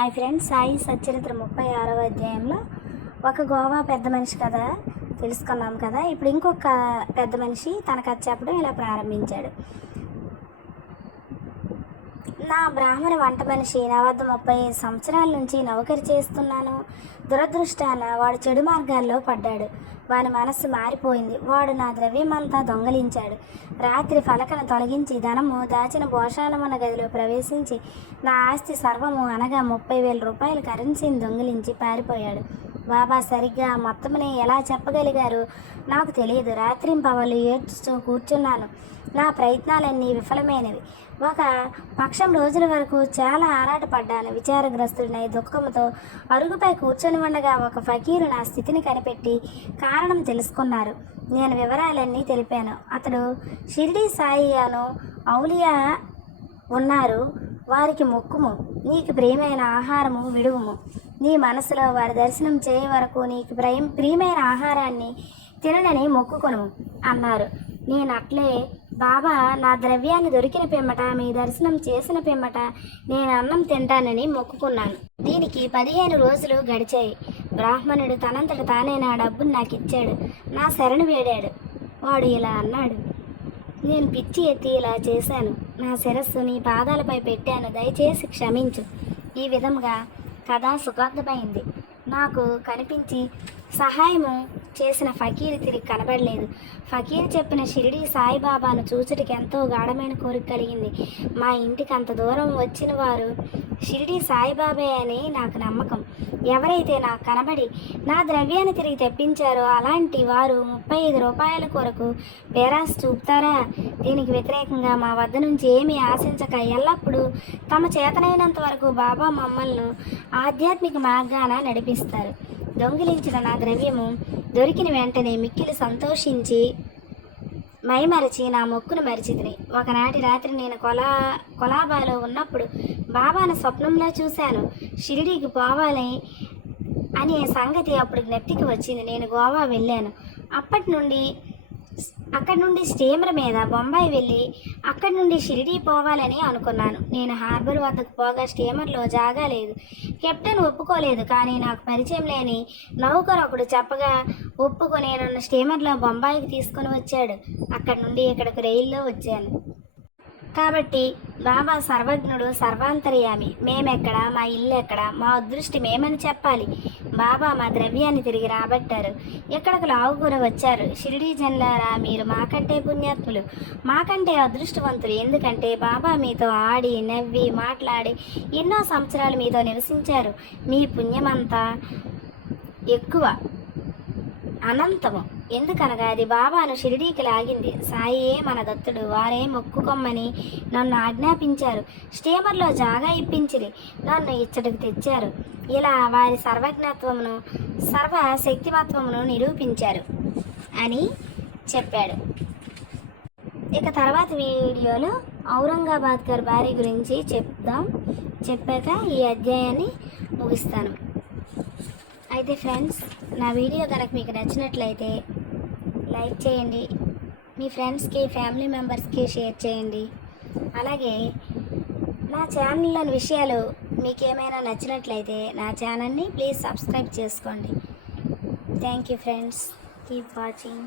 Hi friends Sai Satcharitra ముప్పై ఆరవ అధ్యాయంలో ఒక గోవా పెద్ద మనిషి కదా తెలుసుకున్నాం కదా. ఇప్పుడు ఇంకొక పెద్ద మనిషి తన కథ చెప్పడం ఇలా ప్రారంభించాడు. నా బ్రాహ్మణ వంట మనిషి నా వద్ద ముప్పై ఐదు సంవత్సరాల నుంచి నౌకరి చేస్తున్నాను. దురదృష్టాన వాడు చెడు మార్గాల్లో పడ్డాడు. వాని మనస్సు మారిపోయింది. వాడు నా ద్రవ్యమంతా దొంగలించాడు. రాత్రి ఫలకను తొలగించి ధనము దాచిన భోషాలమన్న గదిలో ప్రవేశించి నా ఆస్తి సర్వము అనగా ముప్పై వేల రూపాయల కరెన్సీని దొంగిలించి పారిపోయాడు. బాబా సరిగ్గా మొత్తమని ఎలా చెప్పగలిగారు? నాకు తెలియదు. రాత్రింపవలు ఏడ్చుతూ కూర్చున్నాను. నా ప్రయత్నాలన్నీ విఫలమైనవి. ఒక పక్షం రోజుల వరకు చాలా ఆరాటపడ్డాను. విచారగ్రస్తుడినై దుఃఖంతో అరుగుపై కూర్చొని ఉండగా ఒక ఫకీరు నా స్థితిని కనిపెట్టి కారణం తెలుసుకున్నారు. నేను వివరాలన్నీ తెలిపాను. అతడు షిరిడి సాయి అను ఔలియా ఉన్నారు. వారికి మొక్కుము. నీకు ప్రియమైన ఆహారము విడువుము. నీ మనసులో వారి దర్శనం చేయ వరకు నీకు ప్రియం ప్రియమైన ఆహారాన్ని తినడని మొక్కుకొను అన్నారు. నేను అట్లే బాబా నా ద్రవ్యాన్ని దొరికిన పిమ్మట మీ దర్శనం చేసిన పిమ్మట నేను అన్నం తింటానని మొక్కుకున్నాను. దీనికి పదిహేను రోజులు గడిచాయి. బ్రాహ్మణుడు తనంతట తానే నా డబ్బును నాకు ఇచ్చాడు. నా శరణు వేడాడు. వాడు ఇలా అన్నాడు. నేను పిచ్చి ఎత్తి ఇలా చేశాను. నా శిరస్సు నీ పాదాలపై పెట్టాను. దయచేసి క్షమించు. ఈ విధంగా కథ సుఖార్థమైంది. నాకు కనిపించి సహాయము చేసిన ఫకీర్ తిరిగి కనబడలేదు. ఫకీర్ చెప్పిన షిరిడి సాయిబాబాను చూచుటికి ఎంతో గాఢమైన కోరిక కలిగింది. మా ఇంటికి అంత దూరం వచ్చిన వారు షిరిడి సాయిబాబే అని నాకు నమ్మకం. ఎవరైతే నాకు కనబడి నా ద్రవ్యాన్ని తిరిగి తెప్పించారో అలాంటి వారు ముప్పై ఐదు రూపాయల కొరకు పేరాస్ చూపుతారా? దీనికి వ్యతిరేకంగా మా వద్ద నుంచి ఏమీ ఆశించక ఎల్లప్పుడూ తమ చేతనైనంత వరకు బాబా మమ్మల్ని ఆధ్యాత్మిక మార్గాన నడిపిస్తారు. దొంగిలించిన నా ద్రవ్యము దొరికిన వెంటనే మిక్కిలి సంతోషించి మైమరచి నా మొక్కును మరిచితిని. ఒకనాటి రాత్రి నేను కొలా కొలాబాలో ఉన్నప్పుడు బాబాను స్వప్నంలో చూశాను. షిరిడీకి పోవాలి అనే సంగతి అప్పుడు జ్ఞప్తికి వచ్చింది. నేను గోవా వెళ్ళాను. అప్పటి నుండి అక్కడి నుండి స్టీమర్ మీద బొంబాయి వెళ్ళి అక్కడి నుండి షిరిడీ పోవాలని అనుకున్నాను. నేను హార్బర్ వద్దకు పోగా స్టీమర్లో జాగా లేదు. కెప్టెన్ ఒప్పుకోలేదు కానీ నాకు పరిచయం లేని నౌకరు ఒకడు చెప్పగా ఒప్పుకొని నన్ను స్టీమర్లో బొంబాయికి తీసుకొని వచ్చాడు. అక్కడి నుండి ఇక్కడికి రైల్లో వచ్చాను. కాబట్టి బాబా సర్వజ్ఞుడు సర్వాంతర్యామి. మేమెక్కడ? మా ఇల్లు ఎక్కడ మా అదృష్టి మేమని చెప్పాలి? బాబా మా ద్రవ్యాన్ని తిరిగి రాబట్టారు. ఇక్కడికి లావుకూర వచ్చారు? షిరిడీ జన్లారా మీరు? మాకంటే పుణ్యాత్ములు. మాకంటే అదృష్టవంతులు. ఎందుకంటే బాబా మీతో ఆడి నవ్వి మాట్లాడి ఎన్నో సంవత్సరాలు మీతో నివసించారు. మీ పుణ్యమంతా ఎక్కువ. అనంతము. ఎందుకనగా అది బాబాను షిరిడీకి లాగింది. సాయియే మన దత్తుడు వారే మొక్కుకొమ్మని నన్ను ఆజ్ఞాపించారు. స్టీమర్లో జాగా ఇప్పించిరి నన్ను ఇచ్చటికి తెచ్చారు. ఇలా వారి సర్వజ్ఞత్వమును సర్వ శక్తిమత్వమును నిరూపించారు అని చెప్పాడు. ఇక తర్వాత వీడియోలో ఔరంగాబాద్ గారి భార్య గురించి చెప్దాం. చెప్పాక ఈ అధ్యాయాన్ని ముగిస్తాను. అయితే ఫ్రెండ్స్ నా వీడియో కనుక మీకు నచ్చినట్లయితే లైక్ చేయండి మీ ఫ్రెండ్స్కి ఫ్యామిలీ మెంబర్స్కి షేర్ చేయండి. అలాగే నా ఛానల్లోని విషయాలు మీకు ఏమైనా నచ్చినట్లయితే నా ఛానల్ని ప్లీజ్ సబ్స్క్రైబ్ చేసుకోండి. Thank you friends. Keep watching.